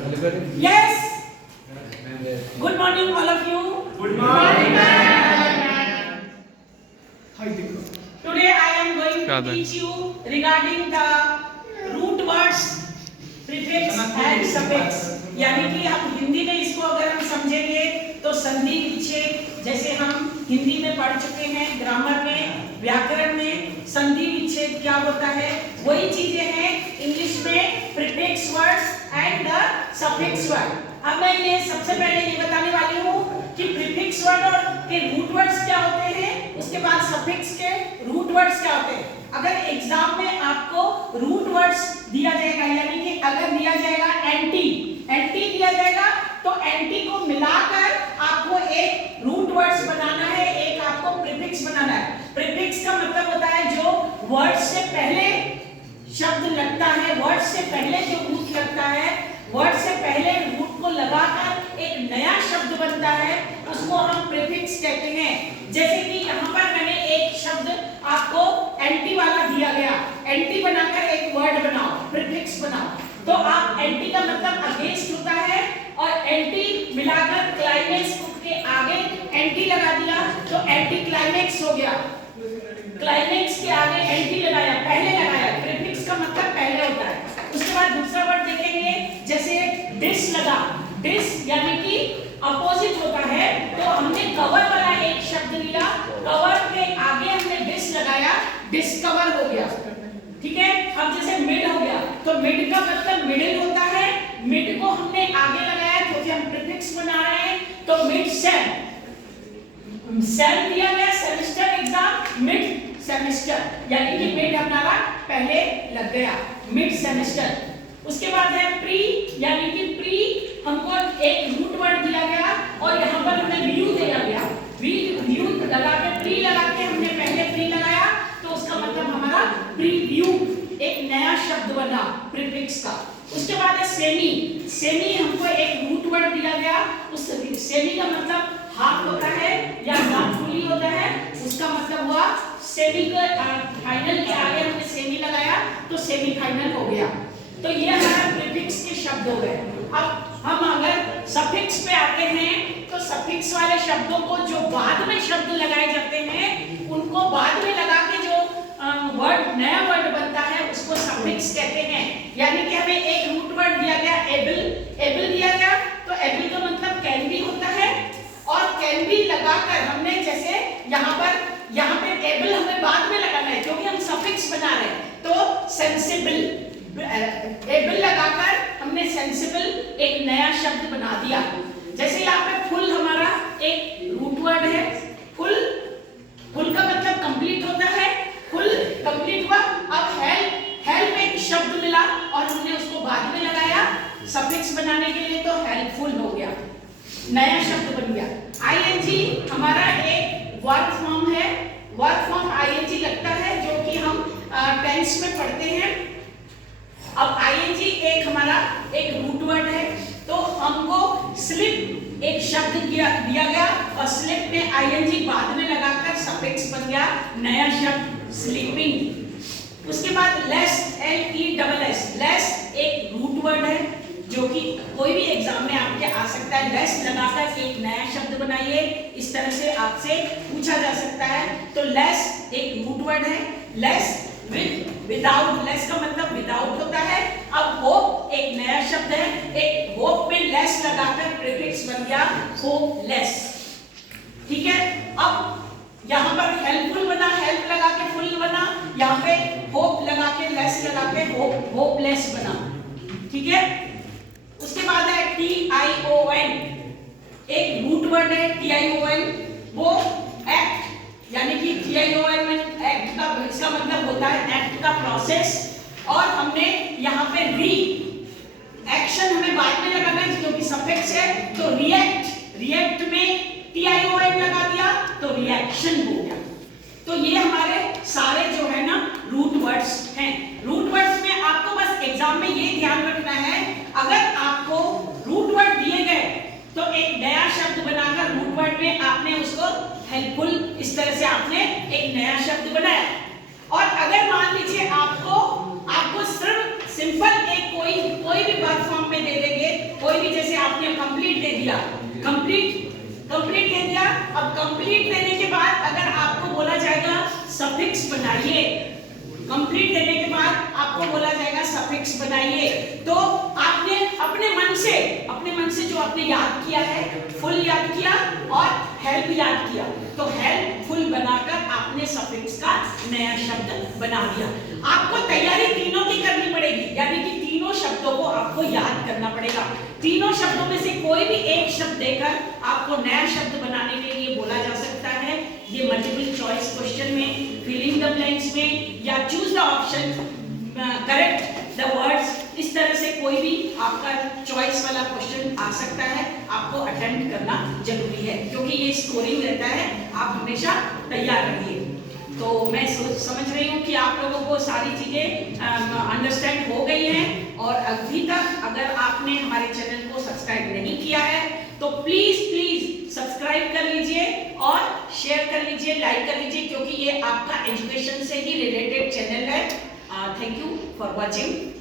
Yes. Good morning, all of you. Good morning, ma'am. Today I am going to teach you regarding the root words, prefix and suffix. यानी कि हम हिंदी में इसको अगर हम समझेंगे तो संधि विच्छेद, जैसे हम हिंदी में पढ़ चुके हैं, ग्रामर में, व्याकरण में संधि विच्छेद क्या होता है, वही चीजें हैं इंग्लिश में prefix words and the suffix word. अब मैं ये सबसे पहले ये बताने वाली हूँ कि प्रीफिक्स वर्ड और के रूट वर्ड्स क्या होते हैं, उसके बाद सफिक्स के रूट वर्ड्स क्या होते हैं। अगर एग्जाम में आपको रूट वर्ड्स दिया जाएगा, यानी कि अगर दिया जाएगा एंटी दिया जाएगा, तो एंटी को मिलाकर आपको एक रूट वर्ड्स बनाना है, एक आपको प्रीफिक्स बनाना है। प्रीफिक्स का मतलब होता है जो वर्ड से पहले शब्द लगता है, वर्ड से पहले जो रूट लगता है, वर्ड से पहले रूट को लगाकर एक नया शब्द बनता है, उसको हम प्रीफिक्स कहते हैं। जैसे कि यहाँ पर मैंने एक शब्द आपको एंटी वाला दिया गया, एंटी बनाकर एक वर्ड बनाओ, प्रीफिक्स बनाओ। तो आप एंटी का मतलब अगेंस्ट होता है, और एंटी मिलाकर क्लाइमेक्स के आगे एंटी लगा दिया तो एंटी क्लाइमेक्स हो गया। क्लाइमेक्स के आगे एंटी लगाया, पहले लगाया, प्रीफिक्स का मतलब पहले होता है। उसके बाद दूसरा वर्ड देखेंगे, जैसे डिस लगा, डिस यानी कि अपोजिट होता है, तो हमने कवर वाला एक शब्द लिया, कवर के आगे हमने डिस लगाया, डिस्कवर हो गया। ठीक है। अब जैसे मिड हो गया, तो मिड का मतलब मिडिल होता है, मिड को हमने आगे लगाया क्योंकि हम प्रीफिक्स बना रहे हैं, तो मिड सेम, सेम दिया गया सेमेस्टर एग्जाम, मिड सेमेस्टर, यानी कि मिड हमारा पहले लग गया, मिड सेमेस्टर। उसके बाद है प्री, यानी कि प्री हमको एक रूट वर्ड दिया गया और यहाँ पर हमने व्यू दिया गया, व्यू लगा के, प्री लगा के हमने पहले प्री लगाया, तो उसका मतलब हमारा प्रीव्यू, एक नया शब्द बना प्रीफिक्स का। उसके बाद है सेमी, सेमी हमको एक रूट वर्ड दिया गया, उस सेमी का मतलब हाफ होता है या हाफ फुली होता है, उसका मतलब हुआ सेमी का फाइनल के आगे हमने सेमी लगाया तो सेमी फाइनल हो गया। तो ये हमारा प्रीफिक्स के शब्द हो गए। अब हम अगर सफिक्स पे आते हैं, तो सफिक्स वाले शब्दों को जो बाद में शब्द लगाए जाते हैं, उनको बाद में लगा के जो वर्ड, नया वर्ड बनता है, उसको सफिक्स कहते हैं। यानी कि हमें एक रूट वर्ड दिया गया एबल, एबल दिया गया, तो एबल का मतलब कैन बी होता है, और कैन बी लगाकर हमने जैसे यहाँ पे एबल हमें बाद में लगाना है क्योंकि हम सफिक्स बना रहे हैं, तो सेंसिबल, एबल लगाकर हमने सेंसिबल एक नया शब्द बना दिया। जैसे यहाँ पे फुल हमारा एक रूट वर्ड है, फुल, फुल का मतलब कंप्लीट होता है, फुल कंप्लीट हुआ। अब हेल्प, हेल्प एक शब्द मिला और हमने उसको बाद में लगाया सफिक्स बनाने के लिए, तो हेल्पफुल हो गया, नया शब्द बन गया। आईएनजी हमारा एक वर्ब फॉर्म है, वर्ब फॉर्म आईएनजी लगता है, जो कि हम टेंस में पढ़ते हैं। अब आईएनजी एक हमारा एक रूट वर्ड है, तो हमको स्लिप एक शब्द दिया गया और स्लिप में आईएनजी बाद में लगाकर सफिक्स बन गया, नया शब्द स्लीपिंग। उसके बाद लेस, LESS, लेस एक रूट वर्ड है जो कि कोई भी एग्जाम में आपके आ सकता है, लेस लगाकर एक नया शब्द बनाइए, इस तरह से आपसे पूछा जा सकता है। तो लेस एक रूट वर्ड है, लेस विद, विदाउट, लेस का मतलब विदाउट होता है। अब होप एक नया शब्द है, एक होप में लेस लगाकर प्रीफिक्स बन गया होपलेस। ठीक है। अब यहाँ पर हेल्पफुल बना, हेल्प लगा के फुल बना, यहाँ पे होप लगा के लेस लगा के होपलेस बना। ठीक है। उसके बाद है TION, एक रूट वर्ड है TION, वो एक्ट, यानी कि TION में एक्ट का, इसका मतलब होता है एक्ट का प्रोसेस, और हमने यहाँ पे री, एक्शन हमें बाद में लगाना है क्योंकि सफिक्स है, तो रिएक्ट, रिएक्ट में TION लगा दिया तो रिएक्शन हो गया। तो ये हमारे सारे जो है ना रूट वर्ड्स हैं। रूट वर्ड्स में आपको बस एग्जाम में ये ध्यान रखना है, अगर आपको रूट वर्ड दिए गए तो एक नया शब्द बनाकर रूट वर्ड में आपने उसको हेल्पफुल, इस तरह से आपने एक नया शब्द बनाया। और अगर मान लीजिए आपको सिर्फ सिंपल एक कोई भी वर्ड फॉर्म में दे देंगे आपने कंप्लीट दे दिया, कंप्लीट दे दिया। अब कंप्लीट देने के बाद अगर आपको बोला जाएगा सफिक्स बनाइए, कंप्लीट देने के बाद आपको बोला जाएगा सफिक्स बनाइए, तो आपने अपने मन से जो आपने याद किया है, फुल याद किया और हेल्प याद किया, तो हेल्प फुल बनाकर आपने सफिक्स का नया शब्द बना दिया। आपको तैयारी तीनों की करनी पड़ेगी, यानी कि तीनों शब्दों को आपको याद करना पड़ेगा। तीनों शब्दों में से कोई भी एक शब्द देकर आपको नया शब्द बनाने के लिए बोला जा सकता है। ये मल्टीपल चॉइस क्वेश्चन में, फिलिंग द ब्लैंक्स में, या choose the option, correct the words, इस तरह से कोई भी आपका चॉइस वाला क्वेश्चन आ सकता है। आपको अटेम्प्ट करना जरूरी है, क्योंकि ये स्कोरिंग रहता है, आप हमेशा तैयार रहिए। तो मैं समझ रही हूँ कि आप लोगों को सारी चीजें अंडरस्टैंड हो गई हैं, और अभी तक अगर आपने हमारे चैनल को सब्सक्राइब नहीं किया है तो प्लीज सब्सक्राइब कर लीजिए और शेयर कर लीजिए, लाइक कर लीजिए, क्योंकि ये आपका एजुकेशन से ही रिलेटेड चैनल है। Thank you for watching.